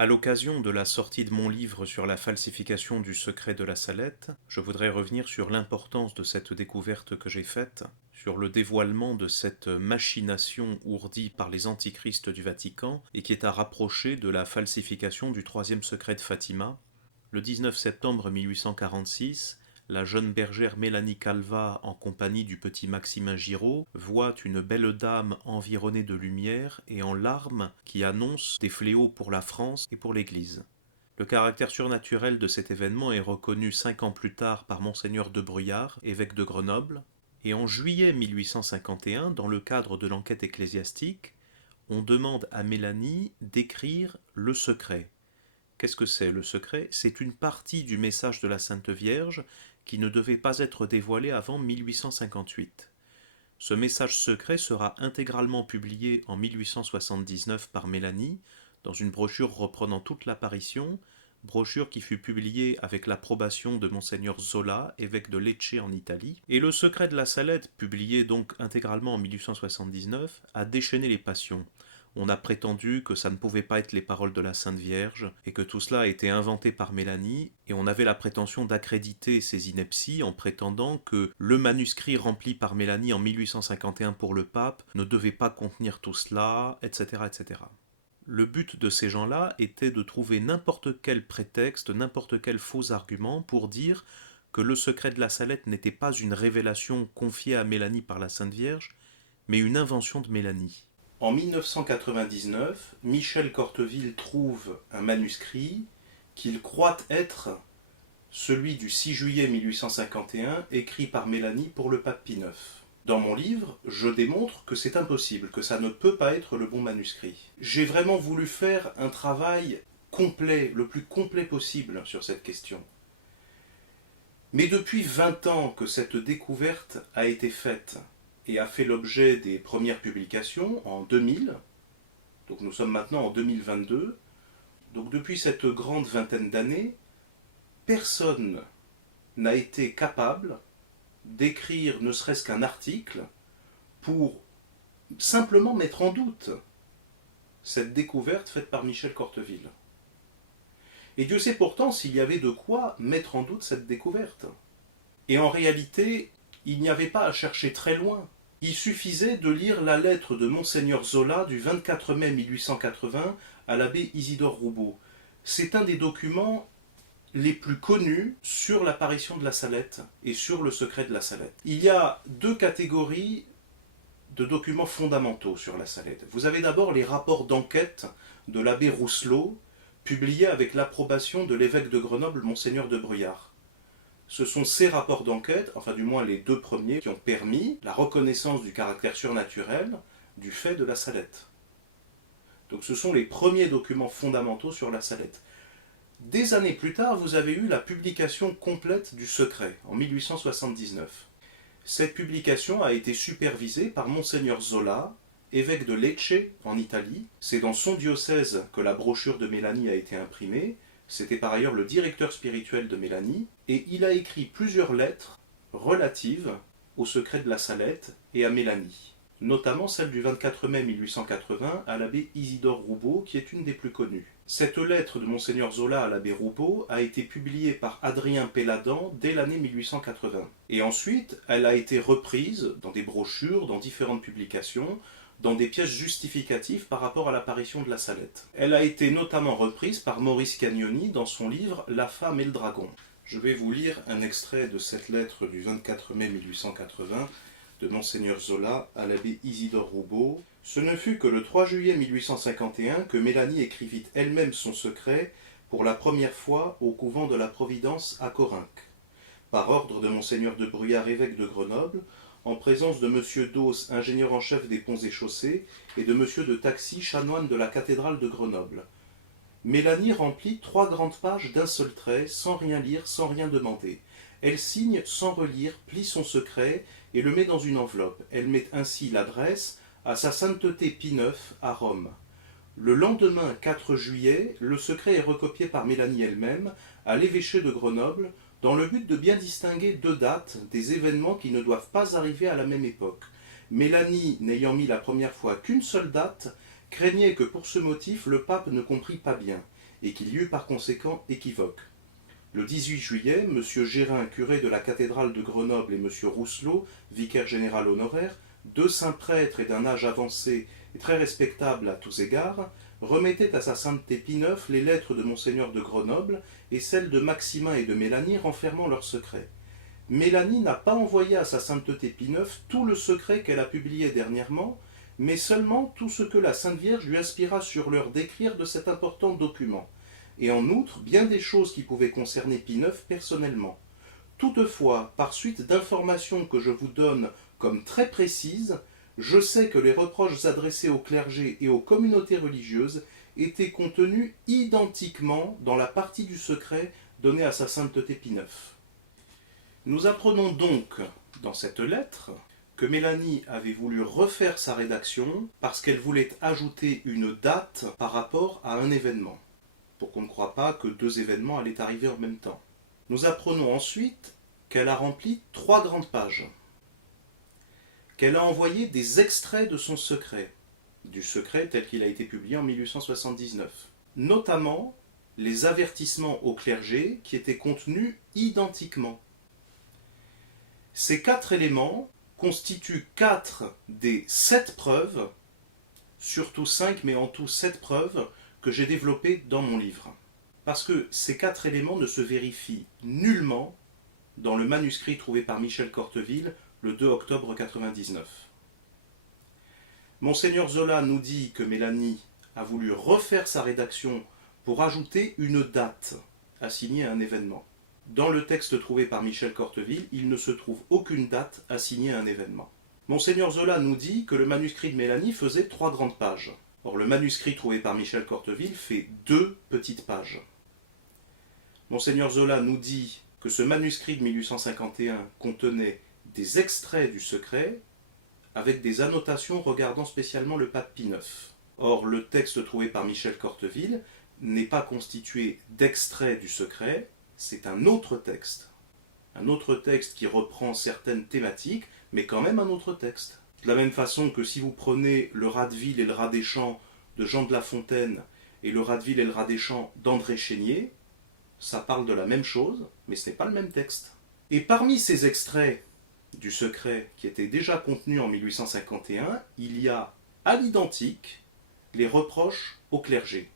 À l'occasion de la sortie de mon livre sur la falsification du secret de la Salette, je voudrais revenir sur l'importance de cette découverte que j'ai faite, sur le dévoilement de cette machination ourdie par les antichrists du Vatican et qui est à rapprocher de la falsification du troisième secret de Fatima. Le 19 septembre 1846, la jeune bergère Mélanie Calva, en compagnie du petit Maximin Giraud, voit une belle dame environnée de lumière et en larmes qui annonce des fléaux pour la France et pour l'Église. Le caractère surnaturel de cet événement est reconnu 5 ans plus tard par Monseigneur de Bruyard, évêque de Grenoble, et en juillet 1851, dans le cadre de l'enquête ecclésiastique, on demande à Mélanie d'écrire le secret. Qu'est-ce que c'est le secret? C'est une partie du message de la Sainte Vierge qui ne devait pas être dévoilé avant 1858. Ce message secret sera intégralement publié en 1879 par Mélanie dans une brochure reprenant toute l'apparition, brochure qui fut publiée avec l'approbation de Monseigneur Zola, évêque de Lecce en Italie. Et le secret de la Salette, publié donc intégralement en 1879, a déchaîné les passions. On a prétendu que ça ne pouvait pas être les paroles de la Sainte Vierge et que tout cela a été inventé par Mélanie, et on avait la prétention d'accréditer ces inepties en prétendant que le manuscrit rempli par Mélanie en 1851 pour le pape ne devait pas contenir tout cela, etc., etc. Le but de ces gens-là était de trouver n'importe quel prétexte, n'importe quel faux argument pour dire que le secret de la Salette n'était pas une révélation confiée à Mélanie par la Sainte Vierge, mais une invention de Mélanie. En 1999, Michel Corteville trouve un manuscrit qu'il croit être celui du 6 juillet 1851, écrit par Mélanie pour le pape Pie IX. Dans mon livre, je démontre que c'est impossible, que ça ne peut pas être le bon manuscrit. J'ai vraiment voulu faire un travail complet, le plus complet possible sur cette question. Mais depuis 20 ans que cette découverte a été faite et a fait l'objet des premières publications en 2000, donc nous sommes maintenant en 2022, donc depuis cette grande vingtaine d'années, personne n'a été capable d'écrire ne serait-ce qu'un article pour simplement mettre en doute cette découverte faite par Michel Corteville. Et Dieu sait pourtant s'il y avait de quoi mettre en doute cette découverte. Et en réalité, il n'y avait pas à chercher très loin. Il suffisait de lire la lettre de Monseigneur Zola du 24 mai 1880 à l'abbé Isidore Roubaud. C'est un des documents les plus connus sur l'apparition de la Salette et sur le secret de la Salette. Il y a deux catégories de documents fondamentaux sur la Salette. Vous avez d'abord les rapports d'enquête de l'abbé Rousselot, publiés avec l'approbation de l'évêque de Grenoble, Monseigneur de Bruyard. Ce sont ces rapports d'enquête, enfin du moins les deux premiers, qui ont permis la reconnaissance du caractère surnaturel du fait de la Salette. Donc ce sont les premiers documents fondamentaux sur la Salette. Des années plus tard, vous avez eu la publication complète du secret, en 1879. Cette publication a été supervisée par Monseigneur Zola, évêque de Lecce, en Italie. C'est dans son diocèse que la brochure de Mélanie a été imprimée. C'était par ailleurs le directeur spirituel de Mélanie, et il a écrit plusieurs lettres relatives au secret de la Salette et à Mélanie, notamment celle du 24 mai 1880 à l'abbé Isidore Roubaud, qui est une des plus connues. Cette lettre de Monseigneur Zola à l'abbé Roubaud a été publiée par Adrien Péladan dès l'année 1880. Et ensuite, elle a été reprise dans des brochures, dans différentes publications, dans des pièces justificatives par rapport à l'apparition de la Salette. Elle a été notamment reprise par Maurice Cagnoni dans son livre La femme et le dragon. Je vais vous lire un extrait de cette lettre du 24 mai 1880 de Monseigneur Zola à l'abbé Isidore Roubaud. Ce ne fut que le 3 juillet 1851 que Mélanie écrivit elle-même son secret pour la première fois au couvent de la Providence à Corinque, par ordre de Monseigneur de Bruyard, évêque de Grenoble, en présence de M. Dos, ingénieur en chef des ponts et chaussées, et de M. de Taxis, chanoine de la cathédrale de Grenoble. Mélanie remplit 3 grandes pages d'un seul trait, sans rien lire, sans rien demander. Elle signe sans relire, plie son secret et le met dans une enveloppe. Elle met ainsi l'adresse à sa sainteté Pie IX à Rome. Le lendemain 4 juillet, le secret est recopié par Mélanie elle-même à l'évêché de Grenoble, dans le but de bien distinguer 2 dates des événements qui ne doivent pas arriver à la même époque. Mélanie n'ayant mis la première fois qu'une seule date, craignait que pour ce motif le pape ne comprît pas bien, et qu'il y eût par conséquent équivoque. Le 18 juillet, M. Gérin, curé de la cathédrale de Grenoble, et M. Rousselot, vicaire général honoraire, deux saints prêtres et d'un âge avancé et très respectable à tous égards, remettaient à sa sainteté Pie IX les lettres de Monseigneur de Grenoble et celles de Maximin et de Mélanie renfermant leurs secrets. Mélanie n'a pas envoyé à sa sainteté Pie IX tout le secret qu'elle a publié dernièrement, mais seulement tout ce que la Sainte Vierge lui inspira sur l'heure d'écrire de cet important document, et en outre bien des choses qui pouvaient concerner Pie IX personnellement. Toutefois, par suite d'informations que je vous donne comme très précises, je sais que les reproches adressés au clergé et aux communautés religieuses étaient contenus identiquement dans la partie du secret donnée à sa sainteté Pie IX. Nous apprenons donc dans cette lettre que Mélanie avait voulu refaire sa rédaction parce qu'elle voulait ajouter une date par rapport à un événement, pour qu'on ne croie pas que deux événements allaient arriver en même temps. Nous apprenons ensuite qu'elle a rempli 3 grandes pages, qu'elle a envoyé des extraits de son secret, du secret tel qu'il a été publié en 1879, notamment les avertissements au clergé qui étaient contenus identiquement. Ces 4 éléments constituent 4 des 7 preuves, surtout 5 mais en tout 7 preuves, que j'ai développées dans mon livre. Parce que ces 4 éléments ne se vérifient nullement dans le manuscrit trouvé par Michel Corteville le 2 octobre 1999. Monseigneur Zola nous dit que Mélanie a voulu refaire sa rédaction pour ajouter une date assignée à un événement. Dans le texte trouvé par Michel Corteville, il ne se trouve aucune date assignée à un événement. Monseigneur Zola nous dit que le manuscrit de Mélanie faisait 3 grandes pages. Or, le manuscrit trouvé par Michel Corteville fait 2 petites pages. Monseigneur Zola nous dit que ce manuscrit de 1851 contenait des extraits du secret avec des annotations regardant spécialement le pape Pie IX. Or, le texte trouvé par Michel Corteville n'est pas constitué d'extraits du secret, c'est un autre texte qui reprend certaines thématiques, mais quand même un autre texte. De la même façon que si vous prenez le rat de Ville et le rat des champs de Jean de La Fontaine et le rat de Ville et le rat des champs d'André Chénier, ça parle de la même chose, mais ce n'est pas le même texte. Et parmi ces extraits du secret qui étaient déjà contenus en 1851, il y a à l'identique les reproches au clergé.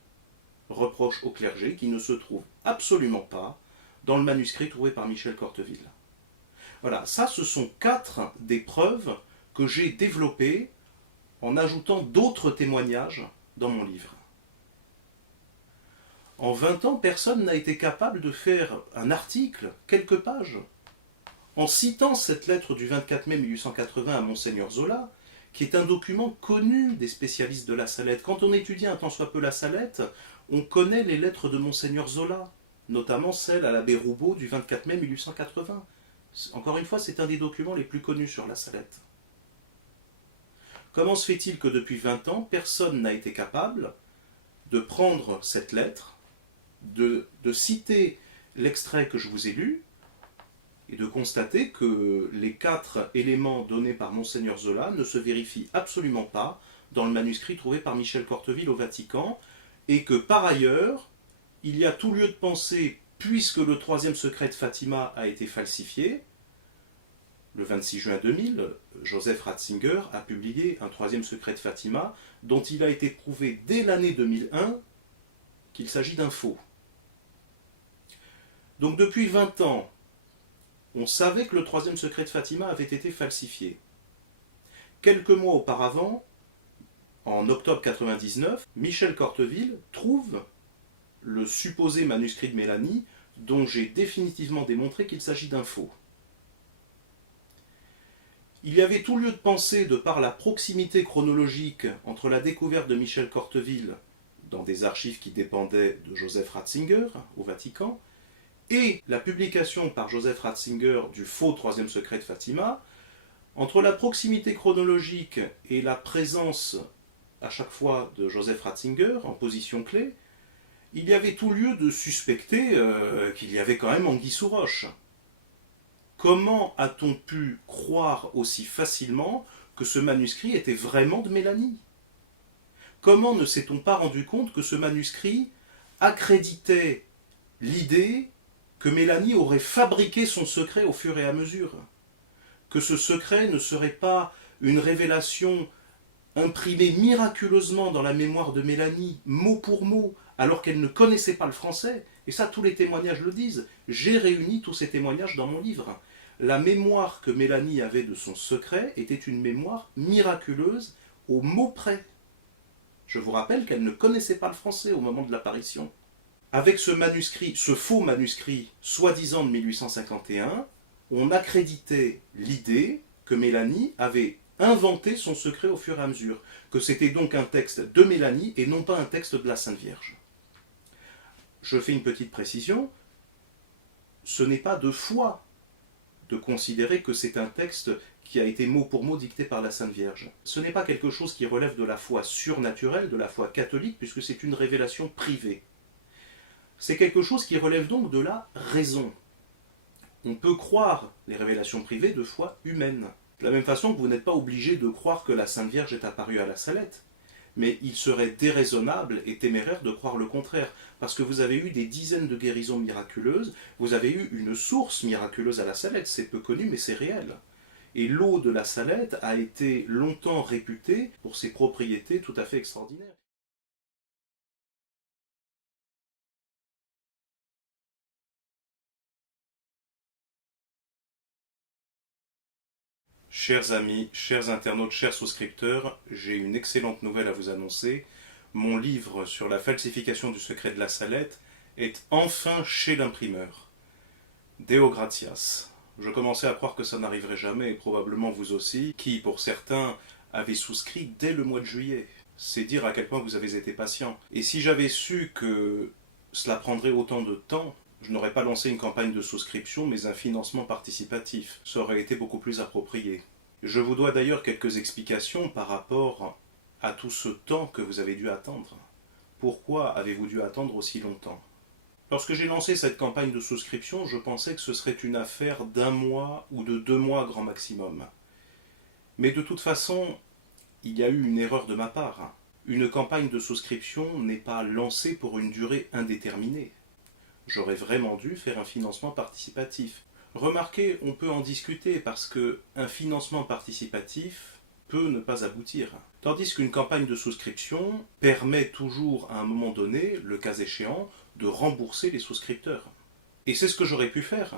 Reproches au clergé qui ne se trouvent absolument pas dans le manuscrit trouvé par Michel Corteville. Voilà, ça ce sont 4 des preuves que j'ai développées en ajoutant d'autres témoignages dans mon livre. En 20 ans, personne n'a été capable de faire un article, quelques pages, en citant cette lettre du 24 mai 1880 à Monseigneur Zola, qui est un document connu des spécialistes de la Salette. Quand on étudie un tant soit peu la Salette, on connaît les lettres de Monseigneur Zola, notamment celle à l'abbé Roubaud du 24 mai 1880. Encore une fois, c'est un des documents les plus connus sur la Salette. Comment se fait-il que depuis 20 ans, personne n'a été capable de prendre cette lettre, de citer l'extrait que je vous ai lu, et de constater que les 4 éléments donnés par Monseigneur Zola ne se vérifient absolument pas dans le manuscrit trouvé par Michel Corteville au Vatican, et que par ailleurs, il y a tout lieu de penser, puisque le 3e secret de Fatima a été falsifié, le 26 juin 2000, Joseph Ratzinger a publié un 3e secret de Fatima, dont il a été prouvé dès l'année 2001 qu'il s'agit d'un faux. Donc depuis 20 ans, on savait que le 3e secret de Fatima avait été falsifié. Quelques mois auparavant, en octobre 1999, Michel Corteville trouve le supposé manuscrit de Mélanie, dont j'ai définitivement démontré qu'il s'agit d'un faux. Il y avait tout lieu de penser, de par la proximité chronologique entre la découverte de Michel Corteville dans des archives qui dépendaient de Joseph Ratzinger au Vatican, et la publication par Joseph Ratzinger du faux 3e secret de Fatima, entre la proximité chronologique et la présence à chaque fois de Joseph Ratzinger en position clé, il y avait tout lieu de suspecter qu'il y avait quand même anguille sous roche. Comment a-t-on pu croire aussi facilement que ce manuscrit était vraiment de Mélanie? Comment ne s'est-on pas rendu compte que ce manuscrit accréditait l'idée que Mélanie aurait fabriqué son secret au fur et à mesure? Que ce secret ne serait pas une révélation imprimée miraculeusement dans la mémoire de Mélanie, mot pour mot, alors qu'elle ne connaissait pas le français? Et ça, tous les témoignages le disent. J'ai réuni tous ces témoignages dans mon livre. La mémoire que Mélanie avait de son secret était une mémoire miraculeuse au mot près. Je vous rappelle qu'elle ne connaissait pas le français au moment de l'apparition. Avec ce manuscrit, ce faux manuscrit, soi-disant de 1851, on accréditait l'idée que Mélanie avait inventé son secret au fur et à mesure, que c'était donc un texte de Mélanie et non pas un texte de la Sainte Vierge. Je fais une petite précision, ce n'est pas de foi de considérer que c'est un texte qui a été mot pour mot dicté par la Sainte Vierge. Ce n'est pas quelque chose qui relève de la foi surnaturelle, de la foi catholique, puisque c'est une révélation privée. C'est quelque chose qui relève donc de la raison. On peut croire les révélations privées de foi humaine. De la même façon que vous n'êtes pas obligé de croire que la Sainte Vierge est apparue à la Salette. Mais il serait déraisonnable et téméraire de croire le contraire, parce que vous avez eu des dizaines de guérisons miraculeuses, vous avez eu une source miraculeuse à la Salette, c'est peu connu mais c'est réel. Et l'eau de la Salette a été longtemps réputée pour ses propriétés tout à fait extraordinaires. Chers amis, chers internautes, chers souscripteurs, j'ai une excellente nouvelle à vous annoncer. Mon livre sur la falsification du secret de la Salette est enfin chez l'imprimeur. Deo gratias. Je commençais à croire que ça n'arriverait jamais, et probablement vous aussi, qui, pour certains, avez souscrit dès le mois de juillet. C'est dire à quel point vous avez été patient. Et si j'avais su que cela prendrait autant de temps, je n'aurais pas lancé une campagne de souscription, mais un financement participatif. Ça aurait été beaucoup plus approprié. Je vous dois d'ailleurs quelques explications par rapport à tout ce temps que vous avez dû attendre. Pourquoi avez-vous dû attendre aussi longtemps? Lorsque j'ai lancé cette campagne de souscription, je pensais que ce serait une affaire d'1 mois ou de 2 mois grand maximum. Mais de toute façon, il y a eu une erreur de ma part. Une campagne de souscription n'est pas lancée pour une durée indéterminée. J'aurais vraiment dû faire un financement participatif. Remarquez, on peut en discuter parce qu'un financement participatif peut ne pas aboutir. Tandis qu'une campagne de souscription permet toujours à un moment donné, le cas échéant, de rembourser les souscripteurs. Et c'est ce que j'aurais pu faire.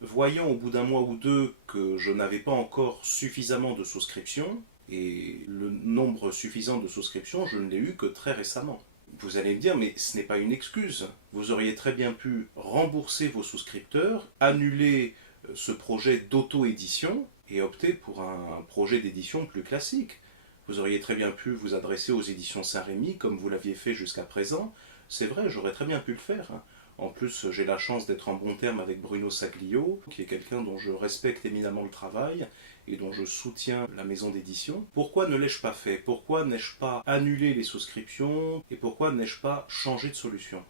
Voyant au bout d'1 mois ou 2 que je n'avais pas encore suffisamment de souscriptions, et le nombre suffisant de souscriptions, je ne l'ai eu que très récemment. Vous allez me dire, mais ce n'est pas une excuse. Vous auriez très bien pu rembourser vos souscripteurs, annuler ce projet d'auto-édition et opter pour un projet d'édition plus classique. Vous auriez très bien pu vous adresser aux éditions Saint-Rémy comme vous l'aviez fait jusqu'à présent. C'est vrai, j'aurais très bien pu le faire. En plus, j'ai la chance d'être en bon terme avec Bruno Saglio, qui est quelqu'un dont je respecte éminemment le travail et dont je soutiens la maison d'édition. Pourquoi ne l'ai-je pas fait? Pourquoi n'ai-je pas annulé les souscriptions? Et pourquoi n'ai-je pas changé de solution?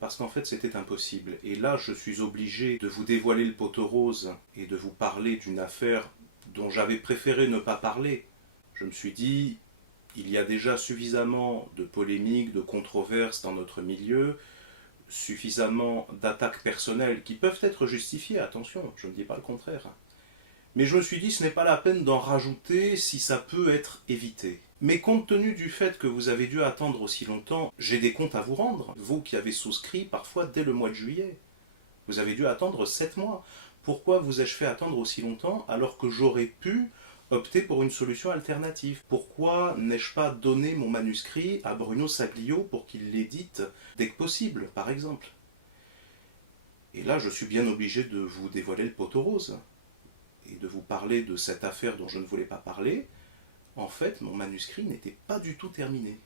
Parce qu'en fait, c'était impossible. Et là, je suis obligé de vous dévoiler le pot rose et de vous parler d'une affaire dont j'avais préféré ne pas parler. Je me suis dit, il y a déjà suffisamment de polémiques, de controverses dans notre milieu, suffisamment d'attaques personnelles qui peuvent être justifiées, attention, je ne dis pas le contraire. Mais je me suis dit, ce n'est pas la peine d'en rajouter si ça peut être évité. Mais compte tenu du fait que vous avez dû attendre aussi longtemps, j'ai des comptes à vous rendre. Vous qui avez souscrit parfois dès le mois de juillet. Vous avez dû attendre 7 mois. Pourquoi vous ai-je fait attendre aussi longtemps alors que j'aurais pu opter pour une solution alternative? Pourquoi n'ai-je pas donné mon manuscrit à Bruno Saglio pour qu'il l'édite dès que possible, par exemple? Et là, je suis bien obligé de vous dévoiler le pot rose et de vous parler de cette affaire dont je ne voulais pas parler. En fait, mon manuscrit n'était pas du tout terminé.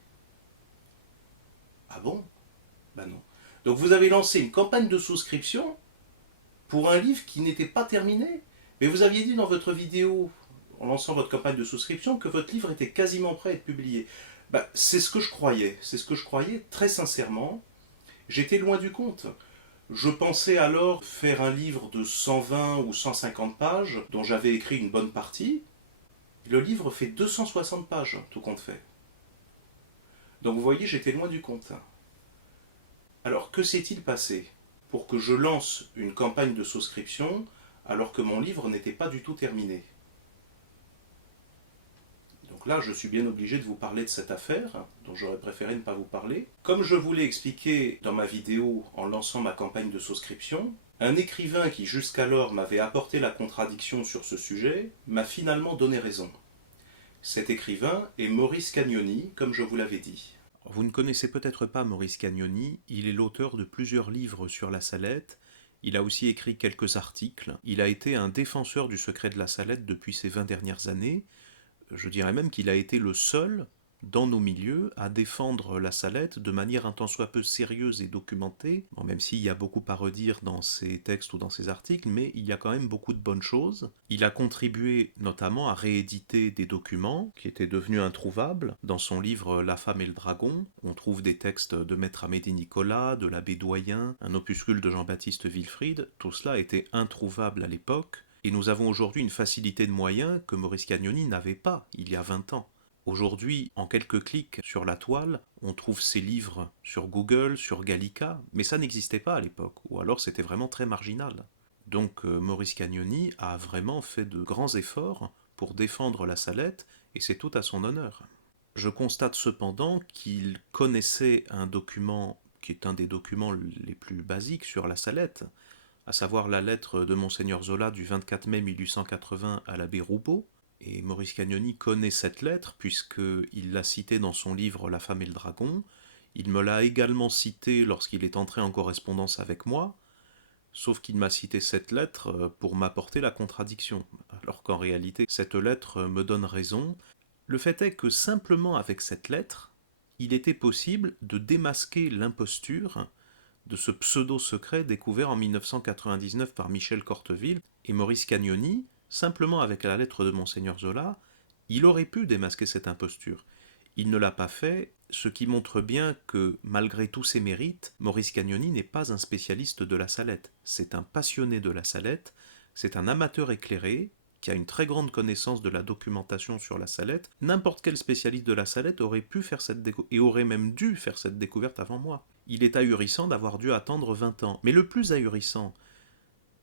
Ah bon? Ben non. Donc vous avez lancé une campagne de souscription pour un livre qui n'était pas terminé? Mais vous aviez dit dans votre vidéo, en lançant votre campagne de souscription, que votre livre était quasiment prêt à être publié. Ben, c'est ce que je croyais. C'est ce que je croyais, très sincèrement. J'étais loin du compte. Je pensais alors faire un livre de 120 ou 150 pages, dont j'avais écrit une bonne partie. Le livre fait 260 pages, tout compte fait. Donc vous voyez, j'étais loin du compte. Alors que s'est-il passé pour que je lance une campagne de souscription alors que mon livre n'était pas du tout terminé? Donc là, je suis bien obligé de vous parler de cette affaire, dont j'aurais préféré ne pas vous parler. Comme je vous l'ai expliqué dans ma vidéo en lançant ma campagne de souscription, un écrivain qui jusqu'alors m'avait apporté la contradiction sur ce sujet m'a finalement donné raison. Cet écrivain est Maurice Cagnoni, comme je vous l'avais dit. Vous ne connaissez peut-être pas Maurice Cagnoni, il est l'auteur de plusieurs livres sur la Salette, il a aussi écrit quelques articles, il a été un défenseur du secret de la Salette depuis ces 20 dernières années, je dirais même qu'il a été le seul dans nos milieux à défendre la Salette de manière un tant soit peu sérieuse et documentée, bon, même s'il y a beaucoup à redire dans ses textes ou dans ses articles, mais il y a quand même beaucoup de bonnes choses. Il a contribué notamment à rééditer des documents qui étaient devenus introuvables. Dans son livre La femme et le dragon, on trouve des textes de Maître Amédée Nicolas, de l'abbé Doyen, un opuscule de Jean-Baptiste Wilfrid, tout cela était introuvable à l'époque, et nous avons aujourd'hui une facilité de moyens que Maurice Cagnoni n'avait pas il y a 20 ans. Aujourd'hui, en quelques clics sur la toile, on trouve ses livres sur Google, sur Gallica, mais ça n'existait pas à l'époque, ou alors c'était vraiment très marginal. Donc Maurice Cagnoni a vraiment fait de grands efforts pour défendre la Salette, et c'est tout à son honneur. Je constate cependant qu'il connaissait un document qui est un des documents les plus basiques sur la Salette, à savoir la lettre de Monseigneur Zola du 24 mai 1880 à l'abbé Roubaud. Et Maurice Cagnoni connaît cette lettre puisqu'il l'a citée dans son livre La femme et le dragon. Il me l'a également citée lorsqu'il est entré en correspondance avec moi, sauf qu'il m'a cité cette lettre pour m'apporter la contradiction, alors qu'en réalité cette lettre me donne raison. Le fait est que simplement avec cette lettre, il était possible de démasquer l'imposture de ce pseudo-secret découvert en 1999 par Michel Corteville et Maurice Cagnoni. Simplement avec la lettre de Monseigneur Zola, il aurait pu démasquer cette imposture. Il ne l'a pas fait, ce qui montre bien que, malgré tous ses mérites, Maurice Cagnoni n'est pas un spécialiste de la Salette. C'est un passionné de la Salette, c'est un amateur éclairé, qui a une très grande connaissance de la documentation sur la Salette. N'importe quel spécialiste de la Salette aurait pu faire cette découverte, et aurait même dû faire cette découverte avant moi. Il est ahurissant d'avoir dû attendre 20 ans. Mais le plus ahurissant,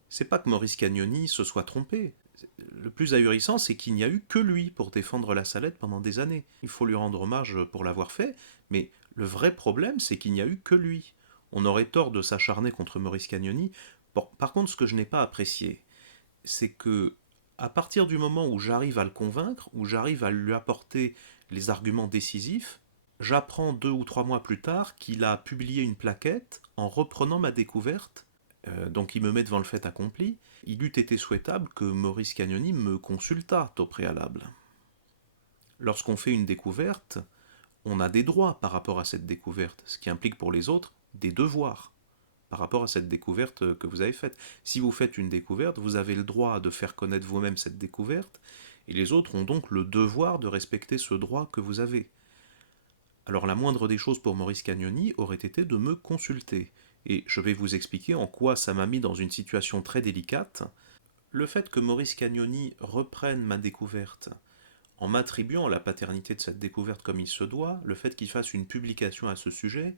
c'est pas que Maurice Cagnoni se soit trompé. Le plus ahurissant, c'est qu'il n'y a eu que lui pour défendre la Salette pendant des années. Il faut lui rendre hommage pour l'avoir fait, mais le vrai problème, c'est qu'il n'y a eu que lui. On aurait tort de s'acharner contre Maurice Cagnoni. Bon, par contre, ce que je n'ai pas apprécié, c'est que, à partir du moment où j'arrive à le convaincre, où j'arrive à lui apporter les arguments décisifs, j'apprends 2 ou 3 mois plus tard qu'il a publié une plaquette en reprenant ma découverte, donc il me met devant le fait accompli. Il eût été souhaitable que Maurice Cagnoni me consultât au préalable. Lorsqu'on fait une découverte, on a des droits par rapport à cette découverte, ce qui implique pour les autres des devoirs par rapport à cette découverte que vous avez faite. Si vous faites une découverte, vous avez le droit de faire connaître vous-même cette découverte, et les autres ont donc le devoir de respecter ce droit que vous avez. Alors la moindre des choses pour Maurice Cagnoni aurait été de me consulter, et je vais vous expliquer en quoi ça m'a mis dans une situation très délicate. Le fait que Maurice Cagnoni reprenne ma découverte en m'attribuant la paternité de cette découverte comme il se doit, le fait qu'il fasse une publication à ce sujet,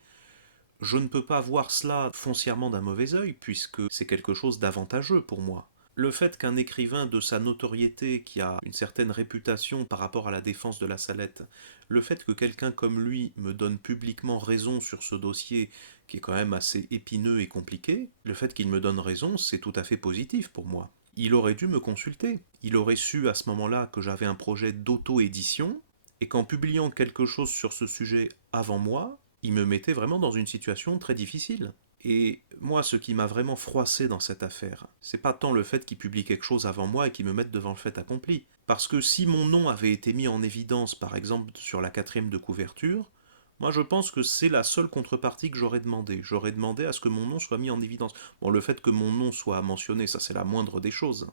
je ne peux pas voir cela foncièrement d'un mauvais œil, puisque c'est quelque chose d'avantageux pour moi. Le fait qu'un écrivain de sa notoriété, qui a une certaine réputation par rapport à la défense de la Salette, le fait que quelqu'un comme lui me donne publiquement raison sur ce dossier, qui est quand même assez épineux et compliqué, le fait qu'il me donne raison, c'est tout à fait positif pour moi. Il aurait dû me consulter. Il aurait su à ce moment-là que j'avais un projet d'auto-édition, et qu'en publiant quelque chose sur ce sujet avant moi, il me mettait vraiment dans une situation très difficile. Et moi, ce qui m'a vraiment froissé dans cette affaire, c'est pas tant le fait qu'il publie quelque chose avant moi et qu'il me mette devant le fait accompli. Parce que si mon nom avait été mis en évidence, par exemple, sur la 4e de couverture, moi je pense que c'est la seule contrepartie que j'aurais demandé. J'aurais demandé à ce que mon nom soit mis en évidence. Bon, le fait que mon nom soit mentionné, ça c'est la moindre des choses.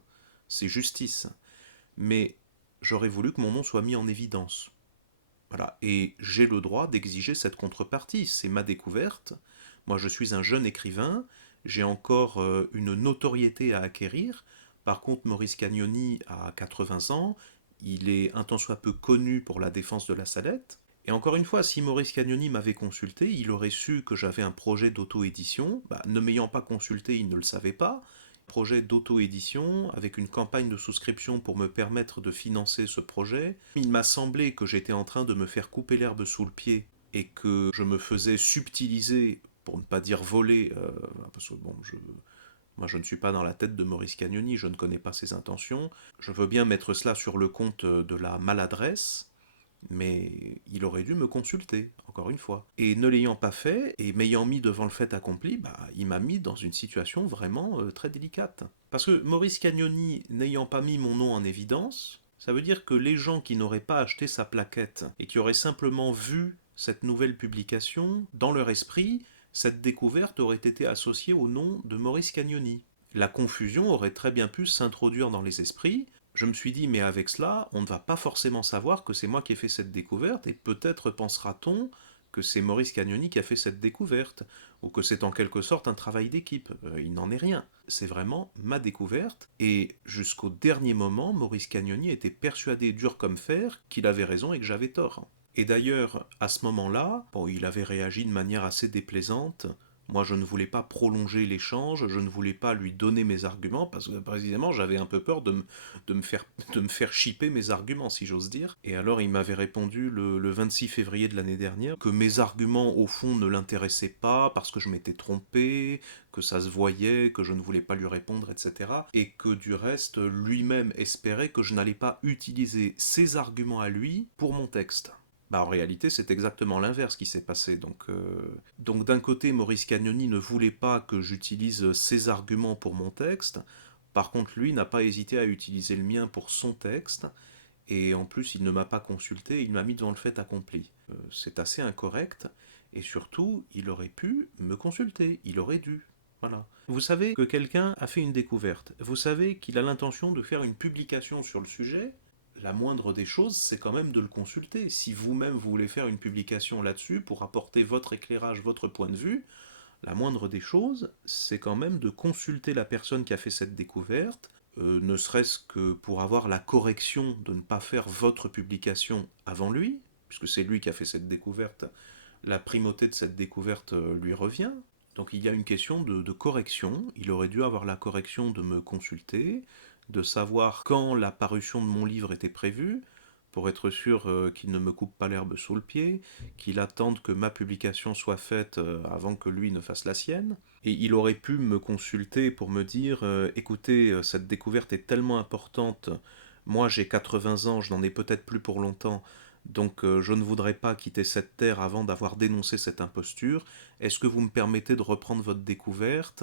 C'est justice. Mais j'aurais voulu que mon nom soit mis en évidence. Voilà, et j'ai le droit d'exiger cette contrepartie, c'est ma découverte. Moi je suis un jeune écrivain, j'ai encore une notoriété à acquérir. Par contre, Maurice Cagnoni a 80 ans, il est un tant soit peu connu pour la défense de la Salette, Et encore une fois, si Maurice Cagnoni m'avait consulté, il aurait su que j'avais un projet d'auto-édition. Ne m'ayant pas consulté, il ne le savait pas. Projet d'auto-édition avec une campagne de souscription pour me permettre de financer ce projet. Il m'a semblé que j'étais en train de me faire couper l'herbe sous le pied et que je me faisais subtiliser, pour ne pas dire voler, parce que bon, moi je ne suis pas dans la tête de Maurice Cagnoni, je ne connais pas ses intentions. Je veux bien mettre cela sur le compte de la maladresse, mais il aurait dû me consulter, encore une fois. Et ne l'ayant pas fait, et m'ayant mis devant le fait accompli, il m'a mis dans une situation vraiment très délicate. Parce que Maurice Cagnoni, n'ayant pas mis mon nom en évidence, ça veut dire que les gens qui n'auraient pas acheté sa plaquette et qui auraient simplement vu cette nouvelle publication, dans leur esprit, cette découverte aurait été associée au nom de Maurice Cagnoni. La confusion aurait très bien pu s'introduire dans les esprits. Je me suis dit, mais avec cela, on ne va pas forcément savoir que c'est moi qui ai fait cette découverte, et peut-être pensera-t-on que c'est Maurice Cagnoni qui a fait cette découverte, ou que c'est en quelque sorte un travail d'équipe. Il n'en est rien. C'est vraiment ma découverte, et jusqu'au dernier moment, Maurice Cagnoni était persuadé, dur comme fer, qu'il avait raison et que j'avais tort. Et d'ailleurs, à ce moment-là, bon, il avait réagi de manière assez déplaisante. Moi, je ne voulais pas prolonger l'échange, je ne voulais pas lui donner mes arguments, parce que précisément, j'avais un peu peur de me faire chipper mes arguments, si j'ose dire. Et alors, il m'avait répondu le 26 février de l'année dernière que mes arguments, au fond, ne l'intéressaient pas, parce que je m'étais trompé, que ça se voyait, que je ne voulais pas lui répondre, etc. Et que du reste, lui-même espérait que je n'allais pas utiliser ses arguments à lui pour mon texte. En réalité, c'est exactement l'inverse qui s'est passé. Donc d'un côté, Maurice Cagnoni ne voulait pas que j'utilise ses arguments pour mon texte. Par contre, lui n'a pas hésité à utiliser le mien pour son texte. Et en plus, il ne m'a pas consulté, il m'a mis devant le fait accompli. C'est assez incorrect. Et surtout, il aurait pu me consulter. Il aurait dû. Voilà. Vous savez que quelqu'un a fait une découverte. Vous savez qu'il a l'intention de faire une publication sur le sujet. La moindre des choses, c'est quand même de le consulter. Si vous-même vous voulez faire une publication là-dessus pour apporter votre éclairage, votre point de vue, la moindre des choses, c'est quand même de consulter la personne qui a fait cette découverte, ne serait-ce que pour avoir la correction de ne pas faire votre publication avant lui, puisque c'est lui qui a fait cette découverte, la primauté de cette découverte lui revient. Donc il y a une question de correction, il aurait dû avoir la correction de me consulter, de savoir quand la parution de mon livre était prévue, pour être sûr qu'il ne me coupe pas l'herbe sous le pied, qu'il attende que ma publication soit faite avant que lui ne fasse la sienne. Et il aurait pu me consulter pour me dire écoutez, cette découverte est tellement importante, moi j'ai 80 ans, je n'en ai peut-être plus pour longtemps, donc je ne voudrais pas quitter cette terre avant d'avoir dénoncé cette imposture. Est-ce que vous me permettez de reprendre votre découverte?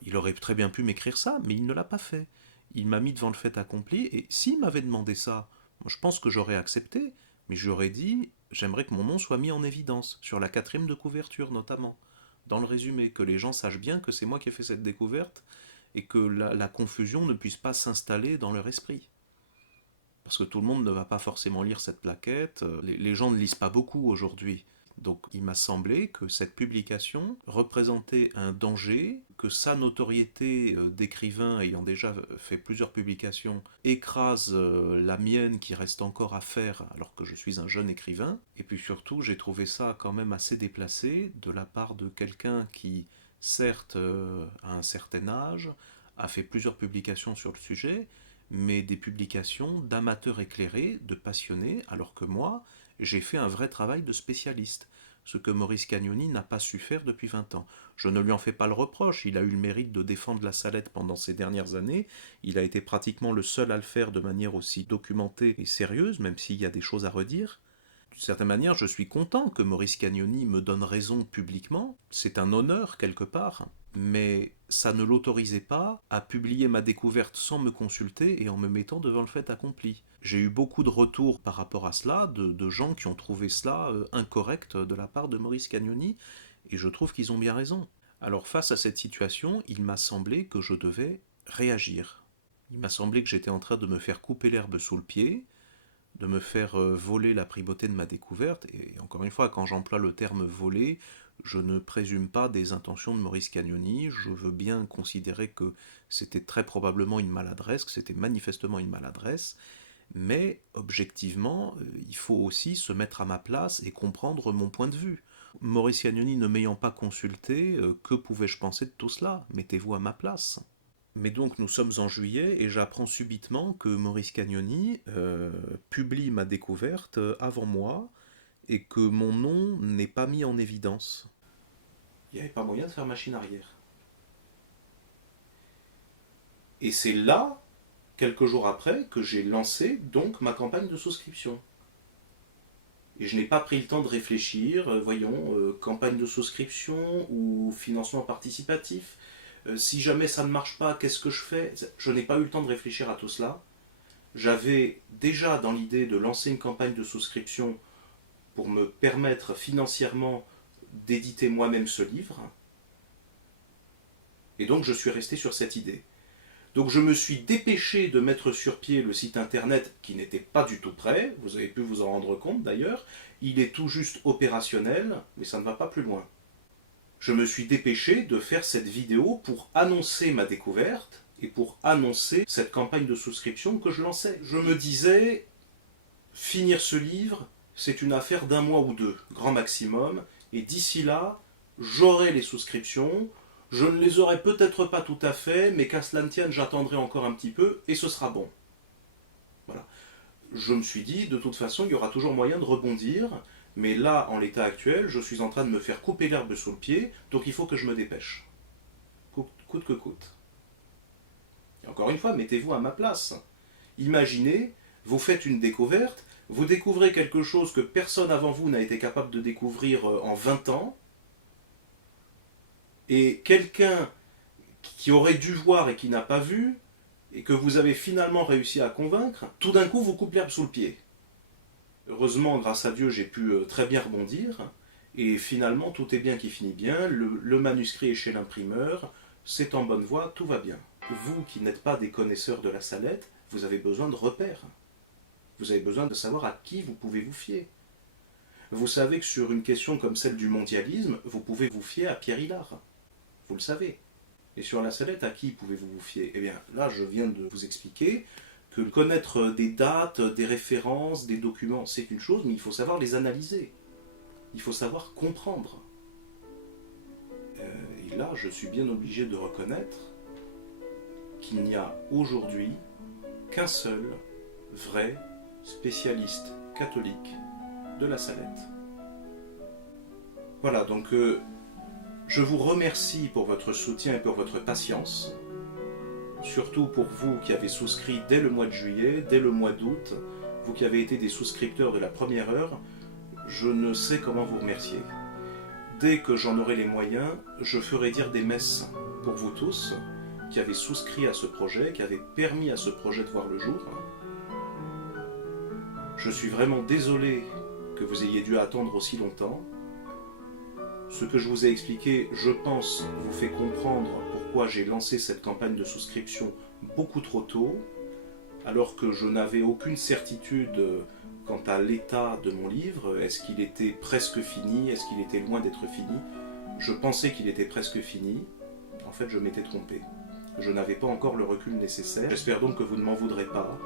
Il aurait très bien pu m'écrire ça, mais il ne l'a pas fait. Il m'a mis devant le fait accompli, et s'il m'avait demandé ça, je pense que j'aurais accepté, mais j'aurais dit, j'aimerais que mon nom soit mis en évidence, sur la quatrième de couverture notamment, dans le résumé, que les gens sachent bien que c'est moi qui ai fait cette découverte, et que la confusion ne puisse pas s'installer dans leur esprit. Parce que tout le monde ne va pas forcément lire cette plaquette, les gens ne lisent pas beaucoup aujourd'hui. Donc il m'a semblé que cette publication représentait un danger, que sa notoriété d'écrivain ayant déjà fait plusieurs publications écrase la mienne qui reste encore à faire alors que je suis un jeune écrivain. Et puis surtout, j'ai trouvé ça quand même assez déplacé de la part de quelqu'un qui, certes, à un certain âge, a fait plusieurs publications sur le sujet, mais des publications d'amateurs éclairés, de passionnés, alors que moi, j'ai fait un vrai travail de spécialiste, ce que Maurice Cagnoni n'a pas su faire depuis 20 ans. Je ne lui en fais pas le reproche, il a eu le mérite de défendre la Salette pendant ces dernières années, il a été pratiquement le seul à le faire de manière aussi documentée et sérieuse, même s'il y a des choses à redire. D'une certaine manière, je suis content que Maurice Cagnoni me donne raison publiquement, c'est un honneur quelque part, mais ça ne l'autorisait pas à publier ma découverte sans me consulter et en me mettant devant le fait accompli. J'ai eu beaucoup de retours par rapport à cela, de gens qui ont trouvé cela incorrect de la part de Maurice Cagnoni, et je trouve qu'ils ont bien raison. Alors face à cette situation, il m'a semblé que je devais réagir. Il m'a semblé que j'étais en train de me faire couper l'herbe sous le pied, de me faire voler la primauté de ma découverte, et encore une fois, quand j'emploie le terme voler, je ne présume pas des intentions de Maurice Cagnoni, je veux bien considérer que c'était très probablement une maladresse, que c'était manifestement une maladresse, Mais, objectivement, il faut aussi se mettre à ma place et comprendre mon point de vue. Maurice Gagnoni ne m'ayant pas consulté, que pouvais-je penser de tout cela? Mettez-vous à ma place. Mais donc nous sommes en juillet et j'apprends subitement que Maurice Gagnoni publie ma découverte avant moi et que mon nom n'est pas mis en évidence. Il n'y avait pas moyen de faire machine arrière. Et c'est là, quelques jours après, que j'ai lancé donc ma campagne de souscription. Et je n'ai pas pris le temps de réfléchir, campagne de souscription ou financement participatif. Si jamais ça ne marche pas, qu'est-ce que je fais? Je n'ai pas eu le temps de réfléchir à tout cela. J'avais déjà dans l'idée de lancer une campagne de souscription pour me permettre financièrement d'éditer moi-même ce livre. Et donc je suis resté sur cette idée. Donc je me suis dépêché de mettre sur pied le site internet qui n'était pas du tout prêt, vous avez pu vous en rendre compte d'ailleurs, il est tout juste opérationnel, mais ça ne va pas plus loin. Je me suis dépêché de faire cette vidéo pour annoncer ma découverte et pour annoncer cette campagne de souscription que je lançais. Je me disais, finir ce livre, c'est une affaire d'un mois ou deux, grand maximum, et d'ici là, j'aurai les souscriptions. Je ne les aurai peut-être pas tout à fait, mais qu'à cela ne tienne, j'attendrai encore un petit peu et ce sera bon. Voilà. Je me suis dit, de toute façon, il y aura toujours moyen de rebondir, mais là, en l'état actuel, je suis en train de me faire couper l'herbe sous le pied, donc il faut que je me dépêche. Coûte que coûte. Et encore une fois, mettez-vous à ma place. Imaginez, vous faites une découverte, vous découvrez quelque chose que personne avant vous n'a été capable de découvrir en 20 ans, et quelqu'un qui aurait dû voir et qui n'a pas vu, et que vous avez finalement réussi à convaincre, tout d'un coup vous coupe l'herbe sous le pied. Heureusement, grâce à Dieu, j'ai pu très bien rebondir, et finalement tout est bien qui finit bien, le manuscrit est chez l'imprimeur, c'est en bonne voie, tout va bien. Vous qui n'êtes pas des connaisseurs de la Salette, vous avez besoin de repères. Vous avez besoin de savoir à qui vous pouvez vous fier. Vous savez que sur une question comme celle du mondialisme, vous pouvez vous fier à Pierre Hillard. Vous le savez. Et sur la Salette, à qui pouvez-vous vous fier? Eh bien, là, je viens de vous expliquer que connaître des dates, des références, des documents, c'est une chose, mais il faut savoir les analyser. Il faut savoir comprendre. Et là, je suis bien obligé de reconnaître qu'il n'y a aujourd'hui qu'un seul vrai spécialiste catholique de la Salette. Voilà, donc je vous remercie pour votre soutien et pour votre patience, surtout pour vous qui avez souscrit dès le mois de juillet, dès le mois d'août, vous qui avez été des souscripteurs de la première heure, je ne sais comment vous remercier. Dès que j'en aurai les moyens, je ferai dire des messes pour vous tous qui avez souscrit à ce projet, qui avez permis à ce projet de voir le jour. Je suis vraiment désolé que vous ayez dû attendre aussi longtemps. Ce que je vous ai expliqué, je pense, vous fait comprendre pourquoi j'ai lancé cette campagne de souscription beaucoup trop tôt, alors que je n'avais aucune certitude quant à l'état de mon livre. Est-ce qu'il était presque fini? Est-ce qu'il était loin d'être fini? Je pensais qu'il était presque fini. En fait, je m'étais trompé. Je n'avais pas encore le recul nécessaire. J'espère donc que vous ne m'en voudrez pas.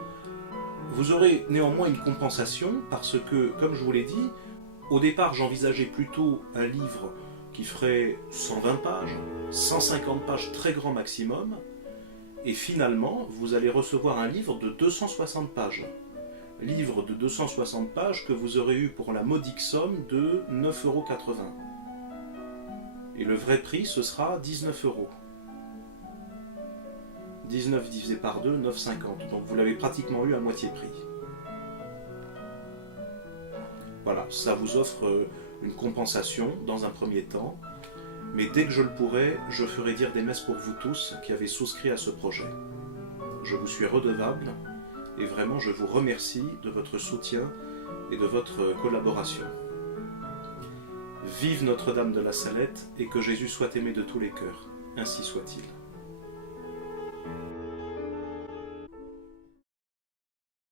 Vous aurez néanmoins une compensation parce que, comme je vous l'ai dit, au départ j'envisageais plutôt un livre qui ferait 120 pages, 150 pages très grand maximum, et finalement vous allez recevoir un livre de 260 pages. Livre de 260 pages que vous aurez eu pour la modique somme de 9,80 €. Et le vrai prix ce sera 19 €. 19 divisé par 2, 9,50. Donc vous l'avez pratiquement eu à moitié prix. Voilà, ça vous offre une compensation dans un premier temps. Mais dès que je le pourrai, je ferai dire des messes pour vous tous qui avez souscrit à ce projet. Je vous suis redevable et vraiment je vous remercie de votre soutien et de votre collaboration. Vive Notre-Dame de la Salette et que Jésus soit aimé de tous les cœurs. Ainsi soit-il.